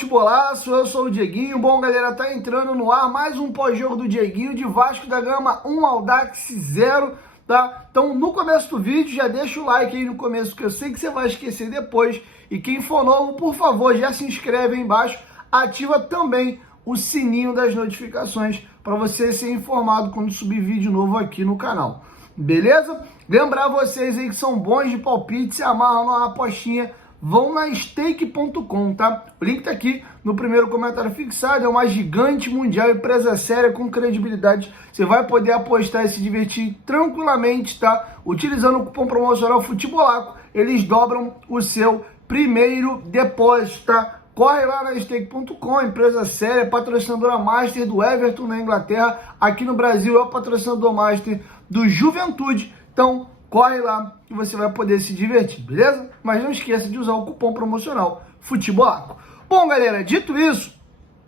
Futebolaço, eu sou o Dieguinho. Bom, galera, tá entrando no ar mais um pós-jogo do Dieguinho de Vasco da Gama 1, Audax 0, tá? Então, no começo do vídeo, já deixa o like aí no começo, que eu sei que você vai esquecer depois. E quem for novo, por favor, já se inscreve aí embaixo, ativa também o sininho das notificações para você ser informado quando subir vídeo novo aqui no canal. Beleza? Lembrar vocês aí que são bons de palpite, se amarram numa apostinha, vão na stake.com, tá? O link tá aqui no primeiro comentário fixado, é uma gigante mundial, empresa séria com credibilidade. Você vai poder apostar e se divertir tranquilamente, tá? Utilizando o cupom promocional Futebolaco, eles dobram o seu primeiro depósito, tá? Corre lá na stake.com, empresa séria, patrocinadora master do Everton na Inglaterra, aqui no Brasil é o patrocinador master do Juventude. Então, corre lá e você vai poder se divertir, beleza? Mas não esqueça de usar o cupom promocional Futebolaco. Bom, galera, dito isso,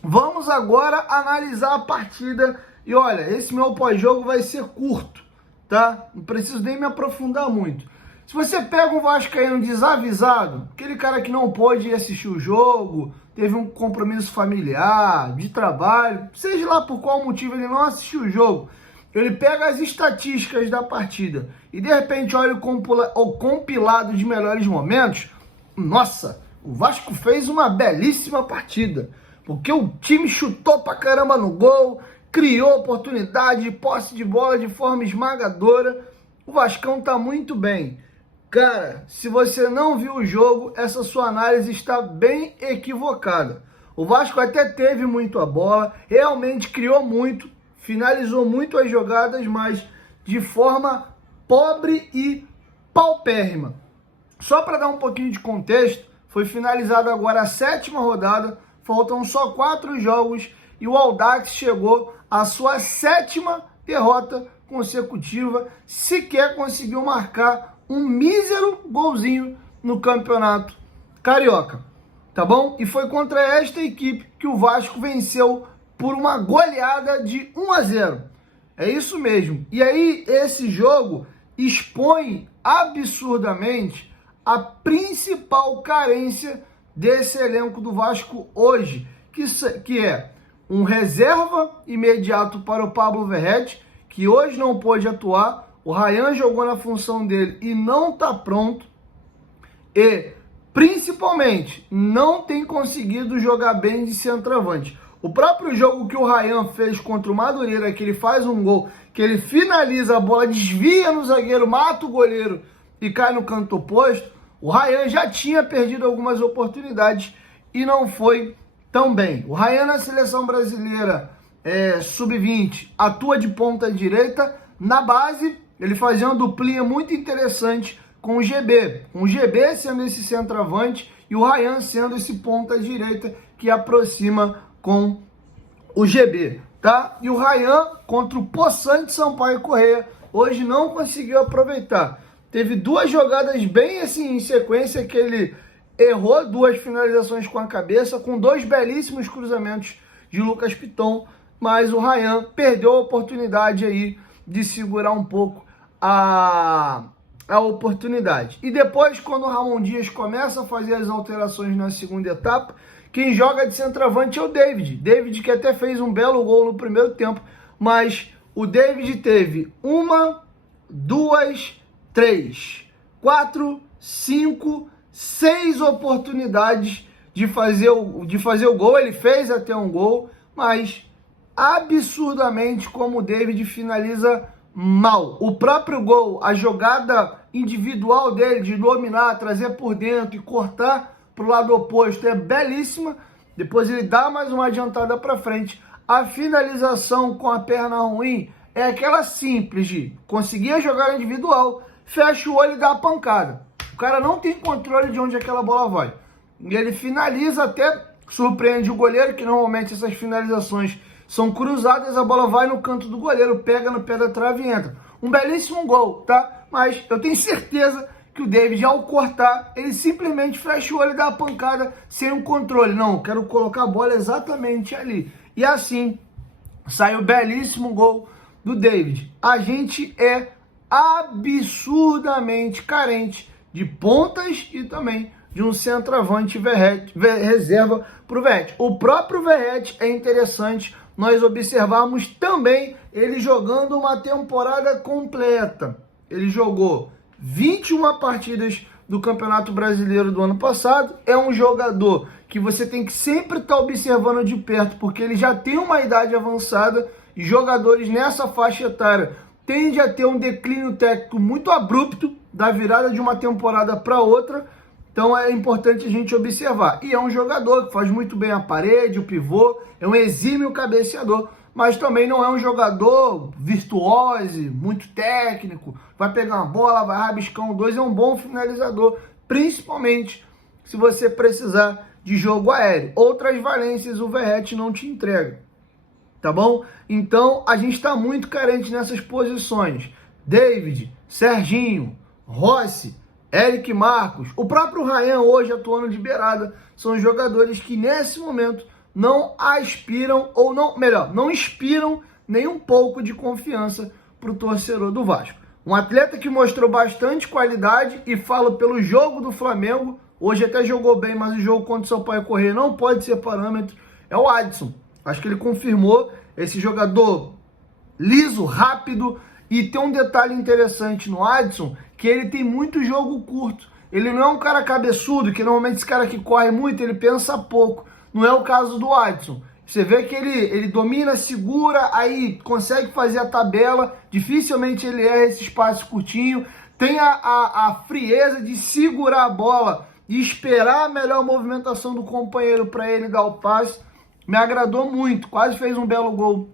vamos agora analisar a partida. E olha, esse meu pós-jogo vai ser curto, tá? Não preciso nem me aprofundar muito. Se você pega um vascaíno desavisado, aquele cara que não pôde ir assistir o jogo, teve um compromisso familiar, de trabalho, seja lá por qual motivo ele não assistiu o jogo, ele pega as estatísticas da partida e de repente olha o compilado de melhores momentos. Nossa, o Vasco fez uma belíssima partida, porque o time chutou pra caramba no gol, criou oportunidade, posse de bola de forma esmagadora. O Vascão tá muito bem. Cara, se você não viu o jogo, essa sua análise está bem equivocada. O Vasco até teve muito a bola, realmente criou muito, finalizou muito as jogadas, mas de forma pobre e paupérrima. Só para dar um pouquinho de contexto, foi finalizada agora a 7ª rodada, faltam só 4 jogos e o Audax chegou à sua 7ª derrota consecutiva, sequer conseguiu marcar um mísero golzinho no campeonato carioca, tá bom? E foi contra esta equipe que o Vasco venceu por uma goleada de 1-0. É isso mesmo. E aí esse jogo expõe absurdamente a principal carência desse elenco do Vasco hoje, que é um reserva imediato para o Pablo Verratti, que hoje não pôde atuar. O Ryan jogou na função dele e não está pronto. E, principalmente, não tem conseguido jogar bem de centroavante. O próprio jogo que o Ryan fez contra o Madureira, que ele faz um gol, que ele finaliza a bola, desvia no zagueiro, mata o goleiro e cai no canto oposto, o Ryan já tinha perdido algumas oportunidades e não foi tão bem. O Ryan na seleção brasileira sub-20 atua de ponta direita. Na base, ele fazia uma duplinha muito interessante com o GB. Com o GB sendo esse centroavante e o Ryan sendo esse ponta direita que aproxima com o GB, tá? E o Ryan contra o Poçante Sampaio Corrêa hoje não conseguiu aproveitar. Teve 2 jogadas bem assim em sequência que ele errou 2 finalizações com a cabeça, com 2 belíssimos cruzamentos de Lucas Piton, mas o Ryan perdeu a oportunidade aí de segurar um pouco a oportunidade. E depois, quando o Ramon Dias começa a fazer as alterações na segunda etapa, quem joga de centroavante é o David. David que até fez um belo gol no primeiro tempo, mas o David teve 1, 2, 3, 4, 5, 6 oportunidades de fazer o gol. Ele fez até um gol, mas absurdamente como o David finaliza mal. O próprio gol, a jogada individual dele de dominar, trazer por dentro e cortar para o lado oposto é belíssima. Depois ele dá mais uma adiantada para frente. A finalização com a perna ruim é aquela simples de conseguir a jogada individual, fecha o olho e dá a pancada. O cara não tem controle de onde aquela bola vai. E ele finaliza, até surpreende o goleiro, que normalmente essas finalizações são cruzadas, a bola vai no canto do goleiro, pega no pé da trave e entra. Um belíssimo gol, tá? Mas eu tenho certeza que o David, ao cortar, ele simplesmente fecha o olho e dá a pancada sem um controle. Não, eu quero colocar a bola exatamente ali. E assim, sai o belíssimo gol do David. A gente é absurdamente carente de pontas e também de um centroavante reserva para o Verratti. O próprio Verratti é interessante nós observarmos também ele jogando uma temporada completa. Ele jogou 21 partidas do Campeonato Brasileiro do ano passado. É um jogador que você tem que sempre estar observando de perto, porque ele já tem uma idade avançada e jogadores nessa faixa etária tendem a ter um declínio técnico muito abrupto da virada de uma temporada para outra. Então é importante a gente observar. E é um jogador que faz muito bem a parede, o pivô, é um exímio cabeceador, mas também não é um jogador virtuoso, muito técnico, vai pegar uma bola, vai rabiscar um dois, é um bom finalizador, principalmente se você precisar de jogo aéreo. Outras valências o Verratti não te entrega, tá bom? Então a gente está muito carente nessas posições. David, Serginho, Rossi, Eric Marcos, o próprio Ryan hoje atuando de beirada, são jogadores que nesse momento não aspiram, ou não, melhor, não inspiram nem um pouco de confiança para o torcedor do Vasco. Um atleta que mostrou bastante qualidade, e falo pelo jogo do Flamengo, hoje até jogou bem, mas o jogo contra o Sampaio Corrêa não pode ser parâmetro, é o Adson. Acho que ele confirmou esse jogador liso, rápido, e tem um detalhe interessante no Adson, que ele tem muito jogo curto. Ele não é um cara cabeçudo, que normalmente esse cara que corre muito, ele pensa pouco. Não é o caso do Adson. Você vê que ele domina, segura, aí consegue fazer a tabela, dificilmente ele erra esse espaço curtinho, tem a frieza de segurar a bola, de esperar a melhor movimentação do companheiro para ele dar o passe. Me agradou muito, quase fez um belo gol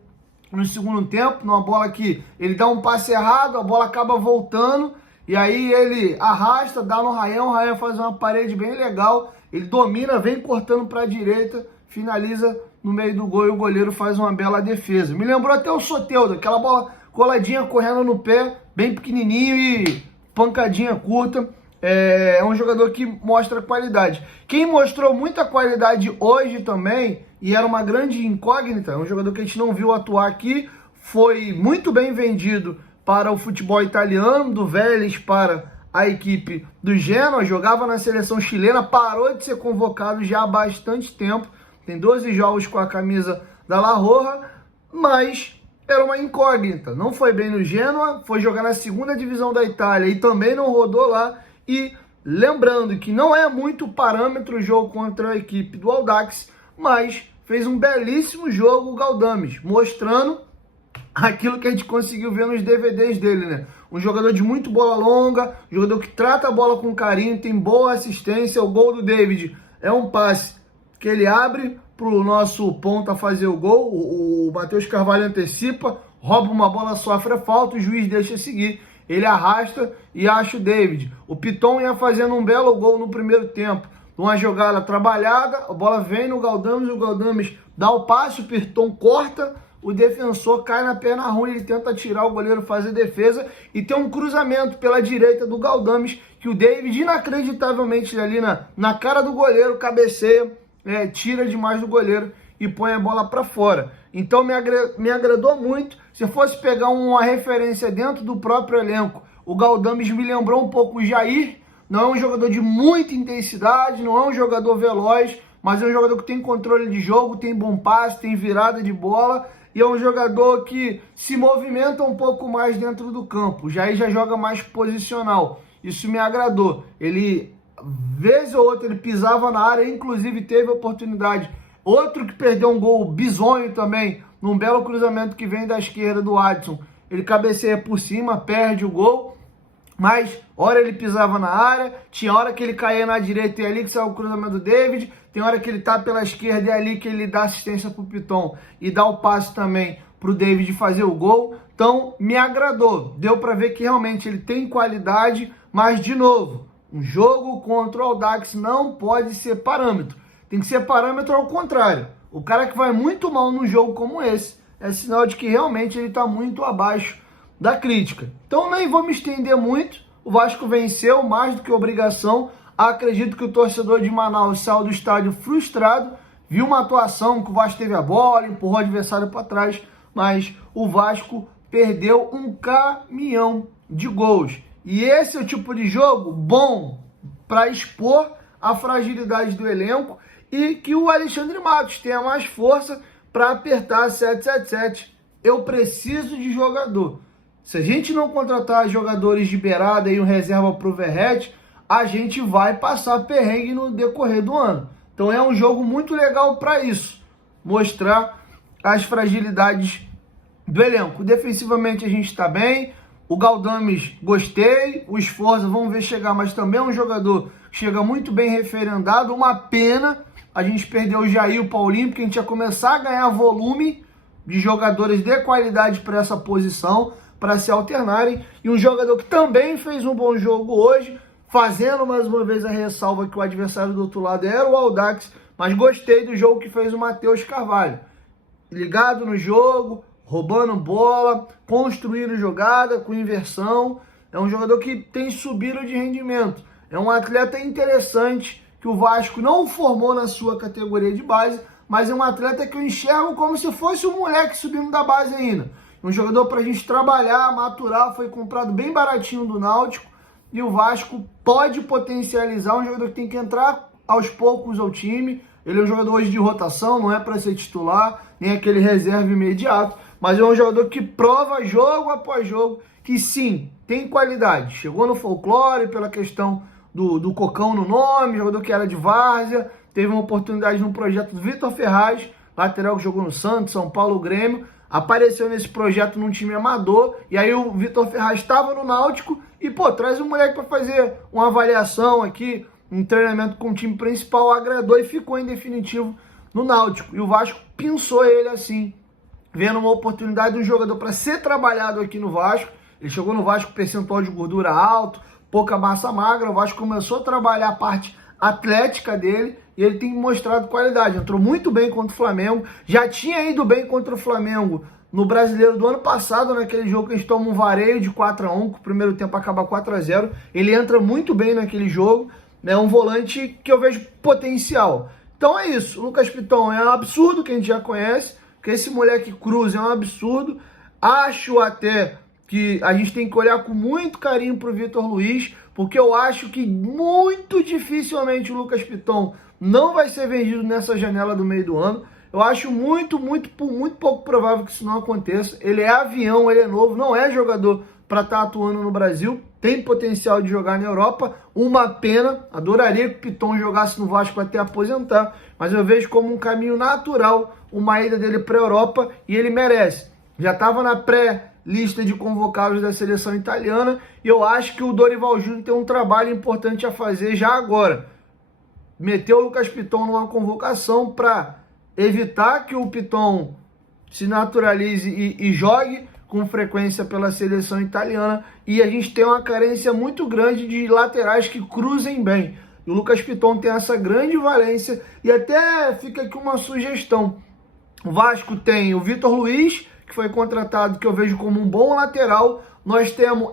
no segundo tempo, numa bola que ele dá um passe errado, a bola acaba voltando, e aí ele arrasta, dá no Ryan, o Ryan faz uma parede bem legal, ele domina, vem cortando para a direita, finaliza no meio do gol e o goleiro faz uma bela defesa. Me lembrou até o Soteldo, aquela bola coladinha correndo no pé, bem pequenininho e pancadinha curta. É um jogador que mostra qualidade. Quem mostrou muita qualidade hoje também, e era uma grande incógnita, um jogador que a gente não viu atuar aqui, foi muito bem vendido para o futebol italiano, do Vélez para a equipe do Genoa, jogava na seleção chilena, parou de ser convocado já há bastante tempo, tem 12 jogos com a camisa da La Roja, mas era uma incógnita, não foi bem no Genoa, foi jogar na segunda divisão da Itália e também não rodou lá. E lembrando que não é muito parâmetro o jogo contra a equipe do Audax, mas fez um belíssimo jogo o Galdames, mostrando aquilo que a gente conseguiu ver nos DVDs dele, né? Um jogador de muito bola longa, um jogador que trata a bola com carinho, tem boa assistência. O gol do David é um passe que ele abre para o nosso ponta fazer o gol, o Matheus Carvalho antecipa, rouba uma bola, sofre a falta, o juiz deixa seguir. Ele arrasta e acha o David. O Piton ia fazendo um belo gol no primeiro tempo. Uma jogada trabalhada, a bola vem no Galdames, o Galdames dá o passe, o Piton corta, o defensor cai na perna ruim, ele tenta tirar, o goleiro faz a defesa e tem um cruzamento pela direita do Galdames, que o David inacreditavelmente ali na cara do goleiro, cabeceia, tira demais do goleiro e põe a bola para fora. Então me agradou muito. Se fosse pegar uma referência dentro do próprio elenco, o Galdames me lembrou um pouco o Jair. Não é um jogador de muita intensidade, não é um jogador veloz, mas é um jogador que tem controle de jogo, tem bom passe, tem virada de bola, e é um jogador que se movimenta um pouco mais dentro do campo. O Jair já joga mais posicional. Isso me agradou. Ele, vez ou outra, ele pisava na área, inclusive teve oportunidade. Outro que perdeu um gol bizonho também, num belo cruzamento que vem da esquerda do Adson. Ele cabeceia por cima, perde o gol, mas hora ele pisava na área, tinha hora que ele caía na direita e ali que saiu o cruzamento do David, tem hora que ele tá pela esquerda e ali que ele dá assistência pro Piton e dá o passe também pro David fazer o gol. Então me agradou, deu para ver que realmente ele tem qualidade, mas de novo, um jogo contra o Audax não pode ser parâmetro. Tem que ser parâmetro ao contrário. O cara que vai muito mal num jogo como esse é sinal de que realmente ele está muito abaixo da crítica. Então nem vou me estender muito. O Vasco venceu mais do que obrigação. Acredito que o torcedor de Manaus saiu do estádio frustrado. Viu uma atuação que o Vasco teve a bola, empurrou o adversário para trás, mas o Vasco perdeu um caminhão de gols. E esse é o tipo de jogo bom para expor a fragilidade do elenco e que o Alexandre Matos tenha mais força para apertar 777. Eu preciso de jogador. Se a gente não contratar jogadores de beirada e um reserva pro Verratti, a gente vai passar perrengue no decorrer do ano. Então é um jogo muito legal para isso, mostrar as fragilidades do elenco. Defensivamente a gente está bem, o Galdames gostei, o Sforza vamos ver chegar, mas também é um jogador que chega muito bem referendado. Uma pena a gente perder o Jair e o Paulinho, porque a gente ia começar a ganhar volume de jogadores de qualidade para essa posição, para se alternarem. E um jogador que também fez um bom jogo hoje, fazendo mais uma vez a ressalva que o adversário do outro lado era o Audax, mas gostei do jogo que fez o Matheus Carvalho. Ligado no jogo, roubando bola, construindo jogada, com inversão. É um jogador que tem subido de rendimento. É um atleta interessante que o Vasco não formou na sua categoria de base, mas é um atleta que eu enxergo como se fosse um moleque subindo da base ainda. Um jogador para a gente trabalhar, maturar, foi comprado bem baratinho do Náutico e o Vasco pode potencializar. Um jogador que tem que entrar aos poucos ao time. Ele é um jogador hoje de rotação, não é para ser titular, nem aquele reserva imediato, mas é um jogador que prova jogo após jogo que sim, tem qualidade. Chegou no Folclore pela questão do Cocão no nome, jogador que era de várzea, teve uma oportunidade no projeto do Vitor Ferraz, lateral que jogou no Santos, São Paulo, Grêmio, apareceu nesse projeto num time amador, e aí o Vitor Ferraz estava no Náutico, e pô, traz um moleque para fazer uma avaliação aqui, um treinamento com o time principal, agradou e ficou em definitivo no Náutico. E o Vasco pensou ele assim, vendo uma oportunidade de um jogador para ser trabalhado aqui no Vasco. Ele chegou no Vasco com percentual de gordura alto, pouca massa magra. O Vasco começou a trabalhar a parte atlética dele e ele tem mostrado qualidade. Entrou muito bem contra o Flamengo, já tinha ido bem contra o Flamengo no Brasileiro do ano passado, naquele jogo que a gente toma um vareio de 4-1, que o primeiro tempo acaba 4-0. Ele entra muito bem naquele jogo. É um volante que eu vejo potencial. Então é isso, o Lucas Piton é um absurdo que a gente já conhece, porque esse moleque Cruz é um absurdo. Acho até que a gente tem que olhar com muito carinho pro Vitor Luiz, porque eu acho que muito dificilmente o Lucas Piton não vai ser vendido nessa janela do meio do ano. Eu acho muito pouco provável que isso não aconteça. Ele é avião, ele é novo, não é jogador para estar atuando no Brasil, tem potencial de jogar na Europa. Uma pena, adoraria que o Piton jogasse no Vasco até aposentar, mas eu vejo como um caminho natural uma ida dele para a Europa e ele merece. Já estava na pré-lista de convocados da seleção italiana e eu acho que o Dorival Júnior tem um trabalho importante a fazer já agora. Meter o Lucas Piton numa convocação para evitar que o Piton se naturalize e jogue com frequência pela seleção italiana, e a gente tem uma carência muito grande de laterais que cruzem bem. E o Lucas Piton tem essa grande valência, e até fica aqui uma sugestão. O Vasco tem o Vitor Luiz, que foi contratado, que eu vejo como um bom lateral. Nós temos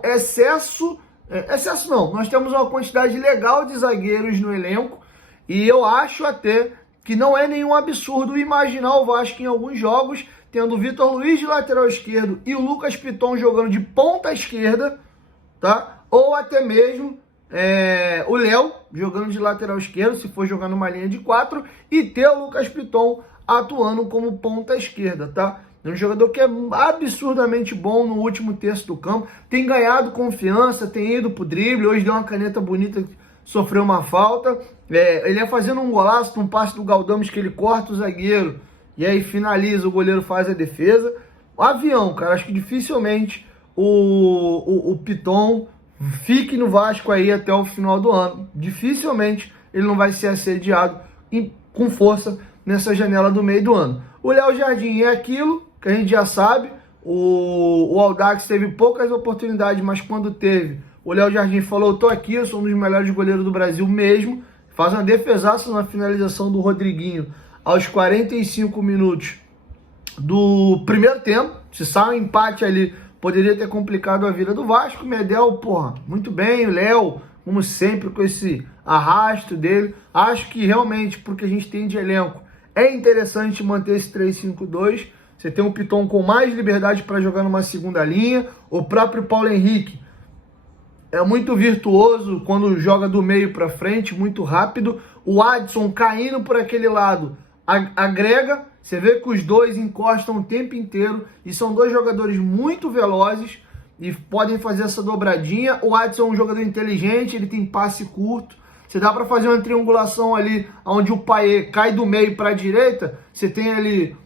nós temos uma quantidade legal de zagueiros no elenco, e eu acho até que não é nenhum absurdo imaginar o Vasco em alguns jogos tendo o Vitor Luiz de lateral esquerdo e o Lucas Piton jogando de ponta esquerda, tá? Ou até mesmo o Léo jogando de lateral esquerdo, se for jogar numa linha de 4, e ter o Lucas Piton atuando como ponta esquerda, tá? É um jogador que é absurdamente bom no último terço do campo, tem ganhado confiança, tem ido pro drible, hoje deu uma caneta bonita, sofreu uma falta, ele ia fazendo um golaço, um passe do Galdames que ele corta o zagueiro, e aí finaliza, o goleiro faz a defesa. O avião, cara, acho que dificilmente o Piton fique no Vasco aí até o final do ano. Dificilmente ele não vai ser assediado com força nessa janela do meio do ano. O Léo Jardim é aquilo que a gente já sabe. O Audax teve poucas oportunidades, mas quando teve, o Léo Jardim falou, tô aqui, eu sou um dos melhores goleiros do Brasil mesmo. Faz uma defesaça na finalização do Rodriguinho aos 45 minutos do primeiro tempo. Se sai um empate ali, poderia ter complicado a vida do Vasco. Medel, porra, muito bem. O Léo, como sempre, com esse arrasto dele. Acho que realmente, porque a gente tem de elenco, é interessante manter esse 3-5-2. Você tem um Piton com mais liberdade para jogar numa segunda linha. O próprio Paulo Henrique é muito virtuoso quando joga do meio para frente, muito rápido. O Adson caindo por aquele lado agrega. Você vê que os dois encostam o tempo inteiro e são dois jogadores muito velozes e podem fazer essa dobradinha. O Adson é um jogador inteligente, ele tem passe curto. Você dá para fazer uma triangulação ali onde o Payet cai do meio para a direita. Você tem ali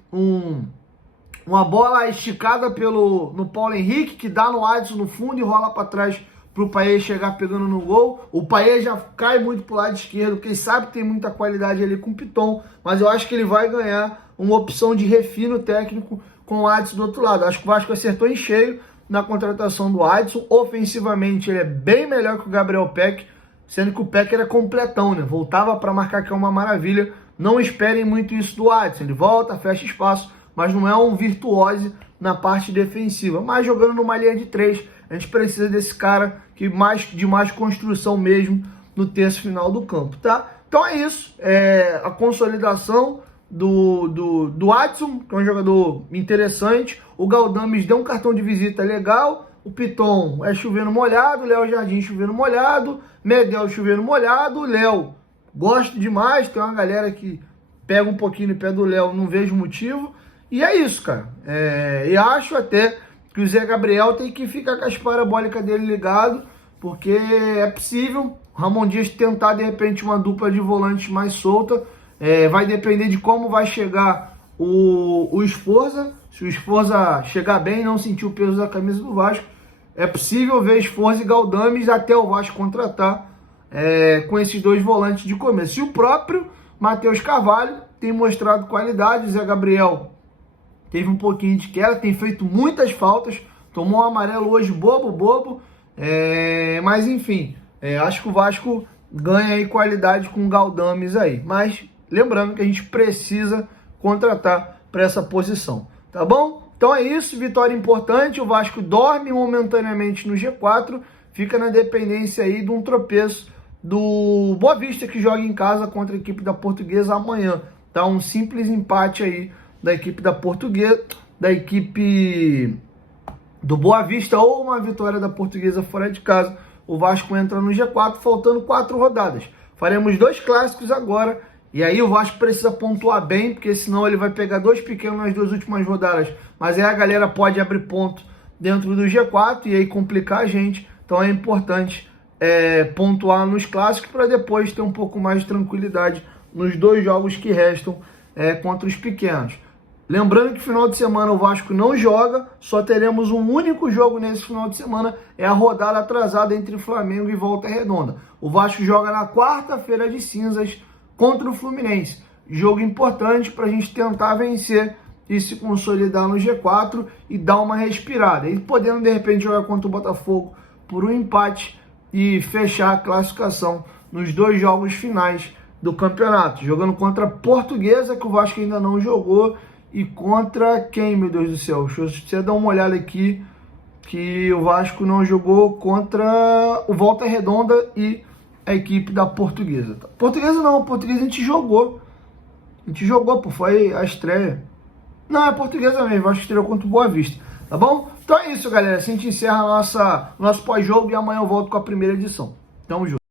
uma bola esticada no Paulo Henrique, que dá no Adson no fundo e rola para trás para o Payet chegar pegando no gol. O Payet já cai muito para o lado esquerdo, porque ele sabe que tem muita qualidade ali com o Piton, mas eu acho que ele vai ganhar uma opção de refino técnico com o Adson do outro lado. Acho que o Vasco acertou em cheio na contratação do Adson. Ofensivamente ele é bem melhor que o Gabriel Peck, sendo que o Peck era completão, né? Voltava para marcar, que é uma maravilha. Não esperem muito isso do Adson. Ele volta, fecha espaço, mas não é um virtuose na parte defensiva. Mas jogando numa linha de 3, a gente precisa desse cara de mais construção mesmo no terço final do campo, tá? Então é isso. A consolidação do Adson, que é um jogador interessante. O Galdames deu um cartão de visita legal. O Piton é chovendo molhado. O Léo Jardim chovendo molhado. Medel chovendo molhado. O Léo, gosto demais. Tem uma galera que pega um pouquinho no pé do Léo, não vejo motivo. E é isso, cara. E acho até que o Zé Gabriel tem que ficar com a parabólica dele ligado, porque é possível o Ramon Dias tentar, de repente, uma dupla de volantes mais solta. Vai depender de como vai chegar o Sforza. Se o Sforza chegar bem, não sentir o peso da camisa do Vasco, é possível ver Sforza e Galdames até o Vasco contratar com esses dois volantes de começo. E o próprio Matheus Carvalho tem mostrado qualidade. O Zé Gabriel teve um pouquinho de queda, tem feito muitas faltas, tomou um amarelo hoje bobo, mas enfim, acho que o Vasco ganha aí qualidade com o Galdames aí. Mas lembrando que a gente precisa contratar para essa posição, tá bom? Então é isso, vitória importante. O Vasco dorme momentaneamente no G4, fica na dependência aí de um tropeço do Boa Vista, que joga em casa contra a equipe da Portuguesa amanhã. Tá um simples empate aí da equipe da Portuguesa, da equipe do Boa Vista, ou uma vitória da Portuguesa fora de casa. O Vasco entra no G4, faltando 4 rodadas. Faremos 2 clássicos agora, e aí o Vasco precisa pontuar bem, porque senão ele vai pegar 2 pequenos nas 2 últimas rodadas, mas aí a galera pode abrir ponto dentro do G4 e aí complicar a gente. Então é importante pontuar nos clássicos para depois ter um pouco mais de tranquilidade nos 2 jogos que restam contra os pequenos. Lembrando que final de semana o Vasco não joga, só teremos um único jogo nesse final de semana, é a rodada atrasada entre Flamengo e Volta Redonda. O Vasco joga na quarta-feira de cinzas contra o Fluminense. Jogo importante para a gente tentar vencer e se consolidar no G4 e dar uma respirada. E podendo de repente jogar contra o Botafogo por um empate e fechar a classificação nos 2 jogos finais do campeonato. Jogando contra a Portuguesa, que o Vasco ainda não jogou, e contra quem, meu Deus do céu? Deixa eu dar uma olhada aqui, que o Vasco não jogou contra o Volta Redonda e a equipe da Portuguesa. Portuguesa não, a Portuguesa a gente jogou. Pô, foi a estreia. Não, é Portuguesa mesmo, acho que estreou contra o Boa Vista, tá bom? Então é isso, galera, assim a gente encerra nosso pós-jogo e amanhã eu volto com a primeira edição. Tamo junto.